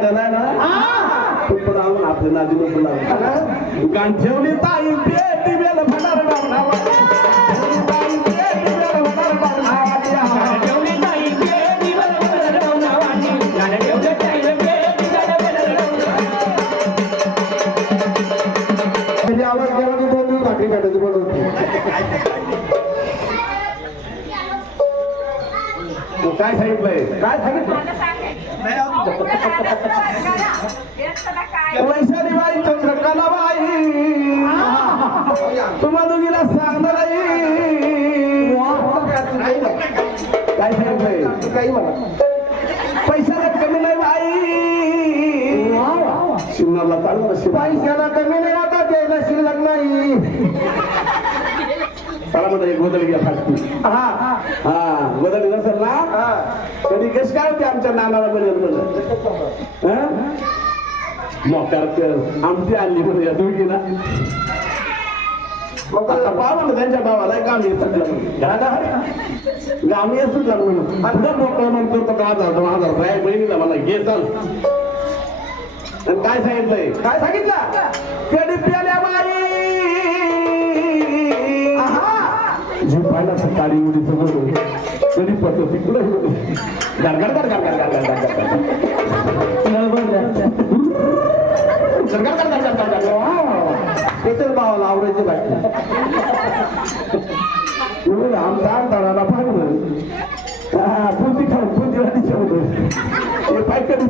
काढायला आहे ना तू पण आलो ना आपल्या नादी नको लागू गाण ठेवली ताई पेटी बेल भणार बाबा आवाज गेला की 2 दिवस भाकरी काढायची बनवते काय सांगितलंय काय वैशाली बाई चंद्रकला बाई तुम्हा दोघीला सांगणार काय सांगितलंय काही म्हणा पैशाला कमी नाही बाई शिवनाला चालू पैशाला कमी नाही आता द्यायला शिल्लक नाही चला म्हणा एक बदल घ्या फाटती हा बदल नसेल ना कधी कशी काय होती आमच्या नानाला बनेल मोकार आमटी आणली म्हणे या दोघीला पाहा त्यांच्या भावाला गामी गामी सुटला म्हणून आता मोकळा म्हणतो तो 10,000 बहिणीला मला घे चाल काय सांगितलंय काय सांगितलं कधी प्याल्या बाई जीव पाहिला सकाळी उडी समोर कधी पडतो तिकडं गरगड गरगड गरगड त्याच्याच भावाला आवडायचे बाकी आमचा अंतराला पाहिलं पुंती खाऊन पुंती राहते हे पाय कधी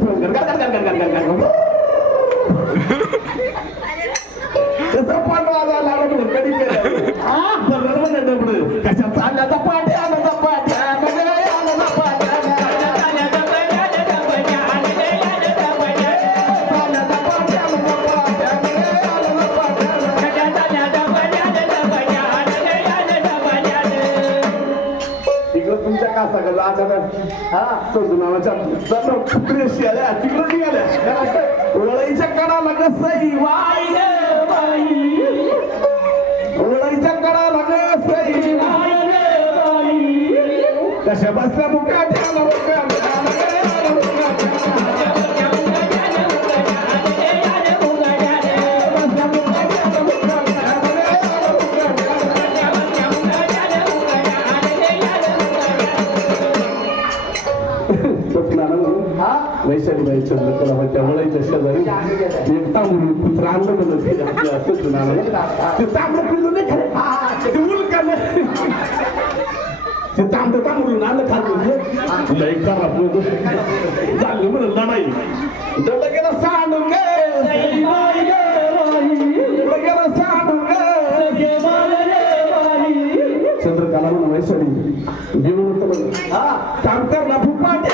तसं पण वाजा लागलं कधी केलं कशा चालण्याचा पाठी आणाचा पाठी तुमच्या कासा का अचानक नावाच्या तिकडं निघाल्या उळईच्या कडाला कसई वाई उळईच्या कडाला कसई कशा बसल्या मुकाट्या वैशाली बाई चंद्रकला त्या वळायच्या शेजारी एक तांबूळ कुत्र आणलं म्हणून ते तांबडं पिल्लू नाही ते तांबडं तांबूळ आणलं खात म्हणजे लई खराब झालं म्हणून लढाई दंड गेला सांडून चंद्रकला म्हणून वैशाली घेऊन होतं काम कर ना फुपाटी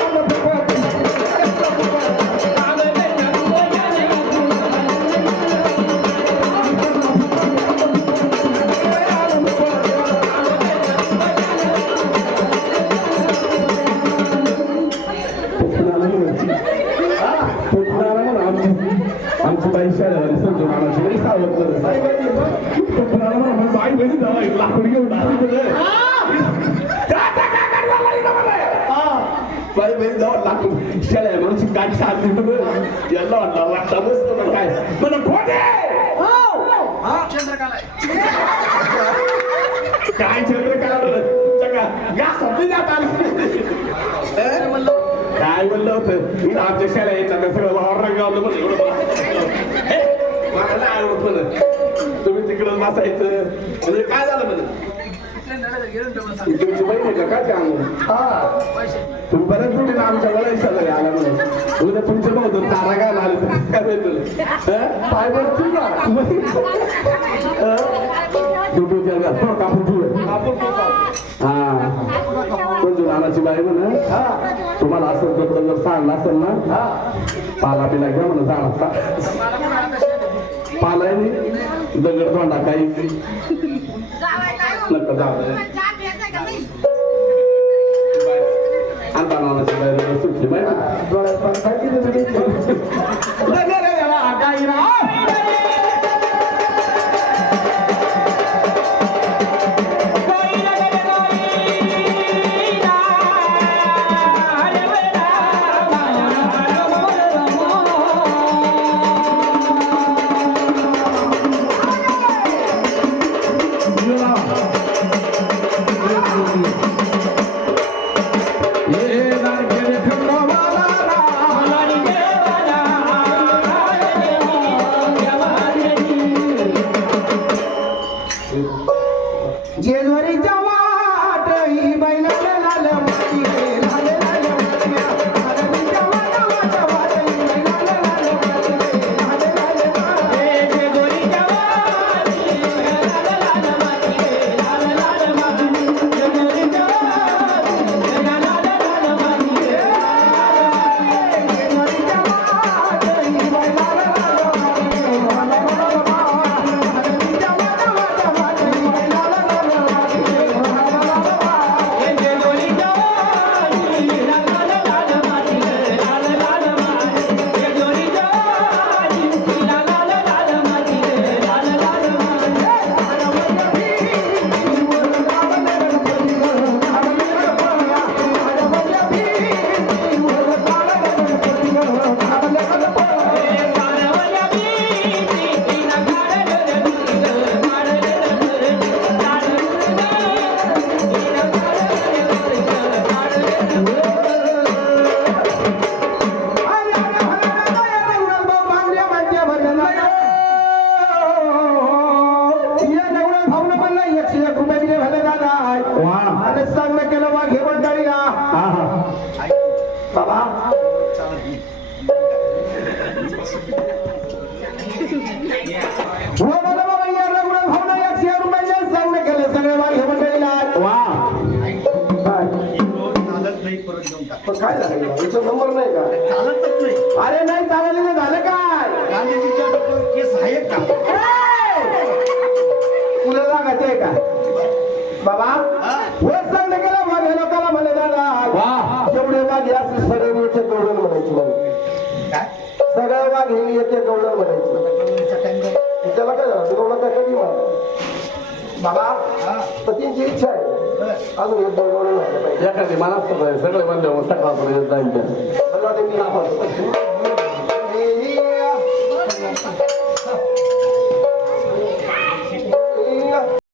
आमची बाई शाळेवाली समजून आणायची सावध बाई बहिणी जावा लाकूड घेऊन बाई बहिणी जावा लाकूड शाळा म्हणून गाडी साधली याला वाटला वाटला बसतो काय म्हणून काय चंद्रकला या समजून जात काय म्हणलं होतं आमच्या शाळा येतात सगळं वावर गावलं मला नाही आवडत म्हणत तुम्ही तिकडं बसायचं म्हणजे काय झालं म्हणत तुमची बहीण आहे का त्या तुम्ही बऱ्याच थोडी ना आमच्या वळायच्या आला म्हणून उद्या तुमच्या भाऊ तारा गायला आले तर काय भेटलं पाय बघतो कापून नानाची बाई म्हण तुम्हाला असं कपडं जर सांगलं असेल ना पाला पिला घ्या म्हणून जाणार पालाय दगड तोंडा काही नका जाऊ आता नानाची बाई सुटली बाई जेजुरीच्या वाट ही बैलाला लाल माती लाल लाल माती आरतीच्या वाट वाट वाट ही बैलाला लाल माती लाल लाल माती जेजुरीच्या वाट ही बैलाला लाल माती लाल लाल माती जेजुरीच्या वाट बैलाला लाल माती जेजुरीच्या वाट ही बैलाला लाल माती लाल लाल माती आरतीच्या वाट वाट वाट ही बैलाला बाबा हो मला बाबा या रघुनाथ भावना 100 रुपयाचे सांगणे केले सगळे वाघ हे मंडळीला वा पण काय झालं याचा नंबर नाही का चालतच नाही. अरे नाही चाललेलं झालं काय गांधीजीच्या डोक्यावर केस आहेत का? तुला लागायचंय का बाबा हो सांगणे केलं वाघ हे लोकांला म्हणले दादा वा जेवढे वाघ याचे सगळे याचे गवळण म्हणायची काय? सगळे वाघ हे याचे गवळण म्हणायची गवळणीचा time काय? त्याला काय झालं गवळण कधी म्हणा बाबा पतींची इच्छा आहे बरं. अजून एक गवळण झालं पाहिजे एखादी मला सगळे म्हणले सकाळपर्यंत जाईल त्या मला ते मी नाव